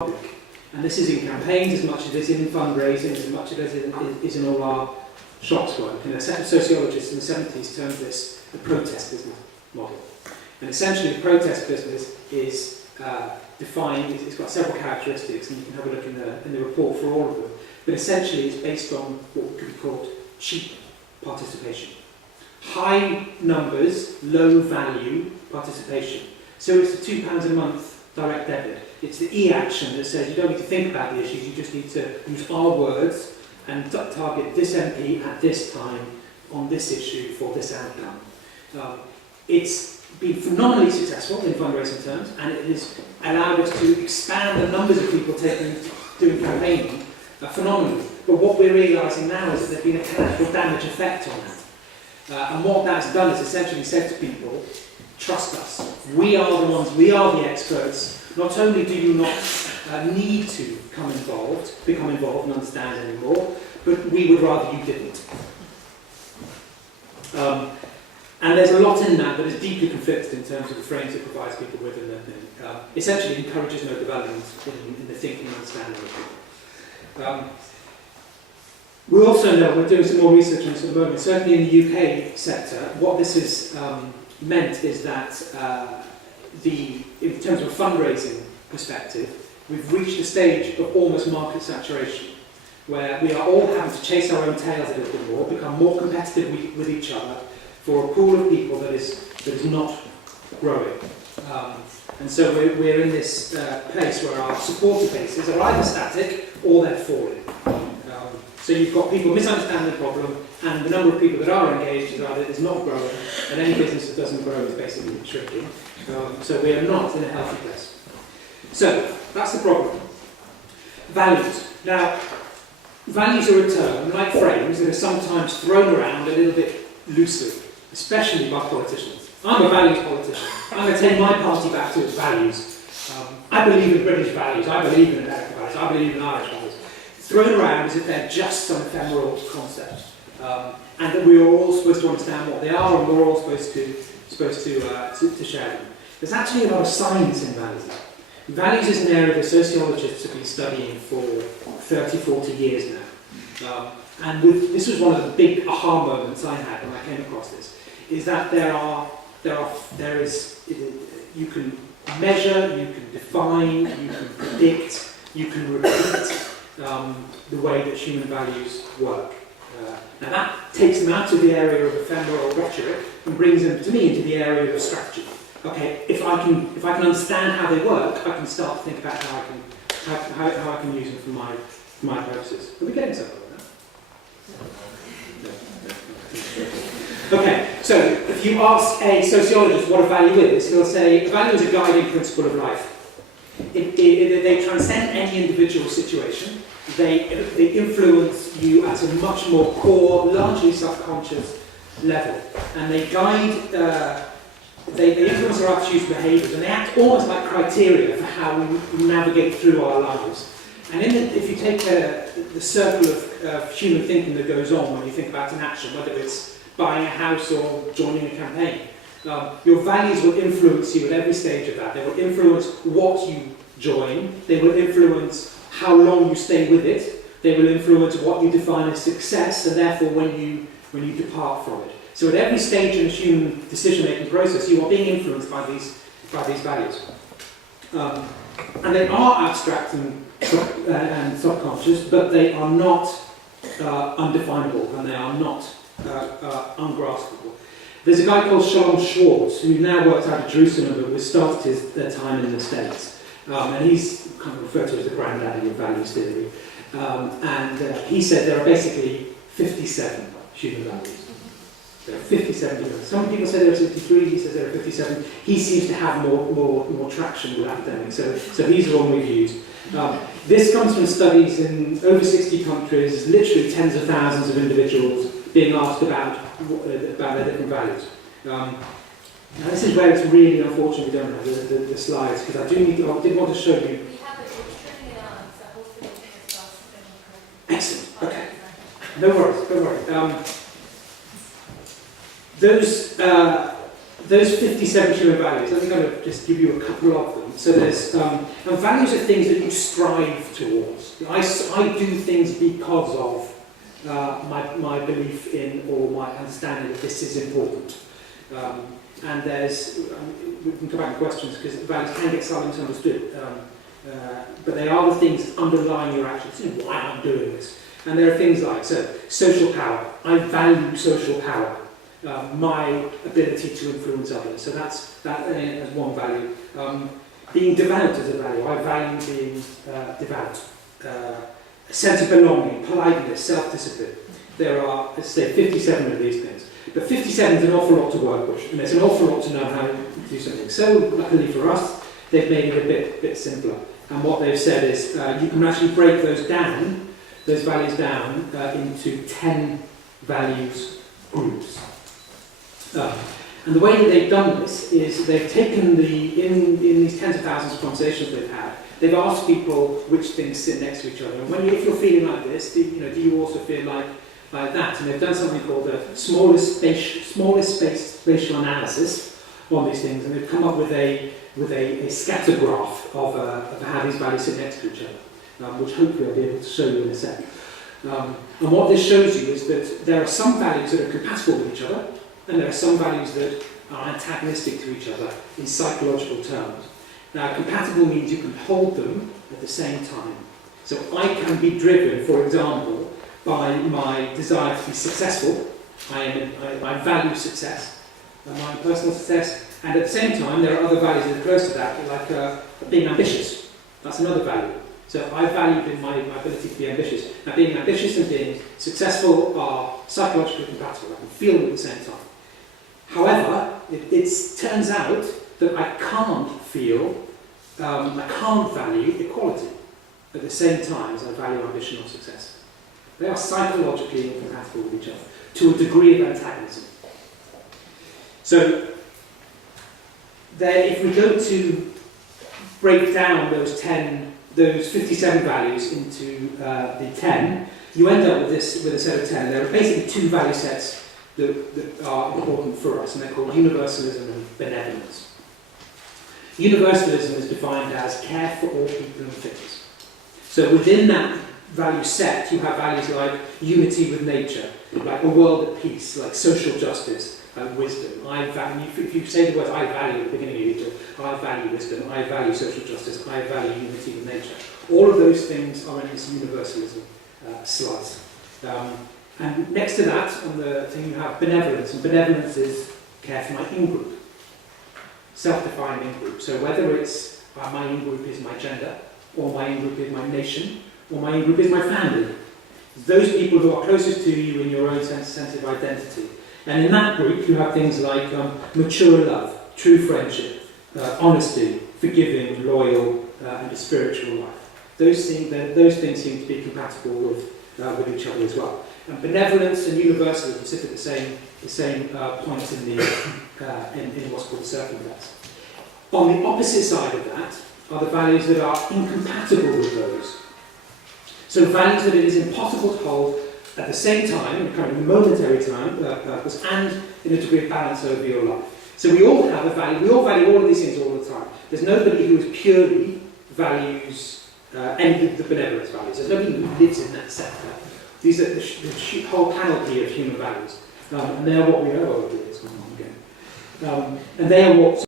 And this is in campaigns as much as it is in fundraising, as much as it is in all our shops work. And a set of sociologists in the 70s termed this the protest business model. And essentially the protest business is defined, it's got several characteristics, and you can have a look in the report for all of them. But essentially it's based on what could be called cheap participation. High numbers, low value participation. So it's the £2 a month direct debit. It's the E-action that says you don't need to think about the issues, you just need to use our words and target this MP at this time on this issue for this outcome. It's been phenomenally successful in fundraising terms, and it has allowed us to expand the numbers of people doing campaigning phenomenally. But what we're realising now is that there's been a collateral damage effect on that. And what that's done is essentially said to people, trust us. We are the ones, we are the experts. Not only do you not need to become involved and understand anymore, but we would rather you didn't. And there's a lot in that is deeply conflicted in terms of the frames it provides people with, and essentially encourages no development in the thinking and understanding of people. We also know, we're doing some more research on this at the moment, certainly in the UK sector, what this has meant is that in terms of a fundraising perspective, we've reached a stage of almost market saturation, where we are all having to chase our own tails a little bit more, become more competitive with each other for a pool of people that is not growing. And so we're in this place where our supporter bases are either static or they're falling. So you've got people misunderstanding the problem, and the number of people that are engaged is not growing, and any business that doesn't grow is basically shrinking. So we are not in a healthy place. So that's the problem. Values. Now, values are a term, like frames, that are sometimes thrown around a little bit loosely, especially by politicians. I'm a values politician. I'm going to take my party back to its values. I believe in British values. I believe in American values. I believe in Irish values. Thrown around as if they're just some ephemeral concept, and that we are all supposed to understand what they are, and we're all supposed to share them. There's actually a lot of science in values. Values is an area that sociologists have been studying for 30, 40 years now. And this was one of the big aha moments I had when I came across this, is that you can measure, you can define, you can predict, you can repeat the way that human values work. Now that takes them out of the area of ephemeral rhetoric and brings them, to me, into the area of strategy. Okay, if I can understand how they work, I can start to think about how I can use them for my purposes. Are we getting somewhere with that? Okay, so if you ask a sociologist what a value is, he'll say a value is a guiding principle of life. They transcend any individual situation. They influence you at a much more core, largely subconscious level, and they guide. They influence our attitudes and behaviours, and they act almost like criteria for how we navigate through our lives. And if you take the circle of human thinking that goes on when you think about an action, whether it's buying a house or joining a campaign, your values will influence you at every stage of that. They will influence what you join. They will influence how long you stay with it. They will influence what you define as success, and therefore when you depart from it. So at every stage in the human decision-making process, you are being influenced by these values. And they are abstract and subconscious, but they are not undefinable, and they are not ungraspable. There's a guy called Shalom Schwartz, who now works out of Jerusalem, but started his time in the States. And he's kind of referred to as the granddaddy of values theory. And he said there are basically 57 human values. There are 57 different. Some people say there are 53, he says there are 57. He seems to have more traction with academics, so he's the one we've used. This comes from studies in over 60 countries, literally tens of thousands of individuals being asked about their different values. Now this is where it's really unfortunate we don't have the slides, because I did want to show you. Excellent, okay. No worries, don't worry. those 57 human values, let me kind of just give you a couple of them. So there's, and values are things that you strive towards. I do things because of my belief in or my understanding that this is important. And there's, we can come back to questions because values can get slightly misunderstood. But they are the things underlying your actions, you know, why I'm doing this. And there are things like, so, social power. I value social power. My ability to influence others. So that as one value. Being devout is a value. I value being devout. A sense of belonging, politeness, self-discipline. There are, let's say, 57 of these things. But 57 is an awful lot to work with, and there's an awful lot to know how to do something. So, luckily for us, they've made it a bit simpler. And what they've said is you can actually break those values down, into 10 values groups. And the way that they've done this is they've taken in these tens of thousands of conversations they've had, they've asked people which things sit next to each other. And if you're feeling like this, do you also feel like that? And they've done something called the smallest spatial analysis on these things, and they've come up with a scatter graph of how these values sit next to each other, which hopefully I'll be able to show you in a sec. And what this shows you is that there are some values that are compatible with each other, and there are some values that are antagonistic to each other in psychological terms. Now, compatible means you can hold them at the same time. So I can be driven, for example, by my desire to be successful. I value success, my personal success, and at the same time there are other values that are close to that, like being ambitious. That's another value. So I value my ability to be ambitious. Now, being ambitious and being successful are psychologically compatible. I can feel them at the same time. However, it turns out that I can't value equality at the same time as I value ambition or success. They are psychologically incompatible with each other to a degree of antagonism. So, if we go to break down those 57 values into the 10, you end up with a set of 10. There are basically two value sets that are important for us, and they're called universalism and benevolence. Universalism is defined as care for all people and things. So within that value set, you have values like unity with nature, like a world at peace, like social justice and wisdom. If you say the word I value at the beginning of your talk, I value wisdom, I value social justice, I value unity with nature. All of those things are in this universalism slice. And next to that, on the thing, you have benevolence, and benevolence is care for my in-group, self-defined in-group. So whether it's my in-group is my gender, or my in-group is my nation, or my in-group is my family. Those people who are closest to you in your own sense of identity. And in that group, you have things like mature love, true friendship, honesty, forgiving, loyal, and a spiritual life. Those things seem to be compatible with each other as well. And benevolence and universalism sit at the same point in what's called the circumstance. On the opposite side of that are the values that are incompatible with those. So values that it is impossible to hold at the same time, in kind of momentary time, purpose, and in a degree of balance over your life. So we all have a value. We all value all of these things all the time. There's nobody who purely values any of the benevolence values. There's nobody who lives in that sector. These are the whole panoply of human values. And they are what we are. And they are what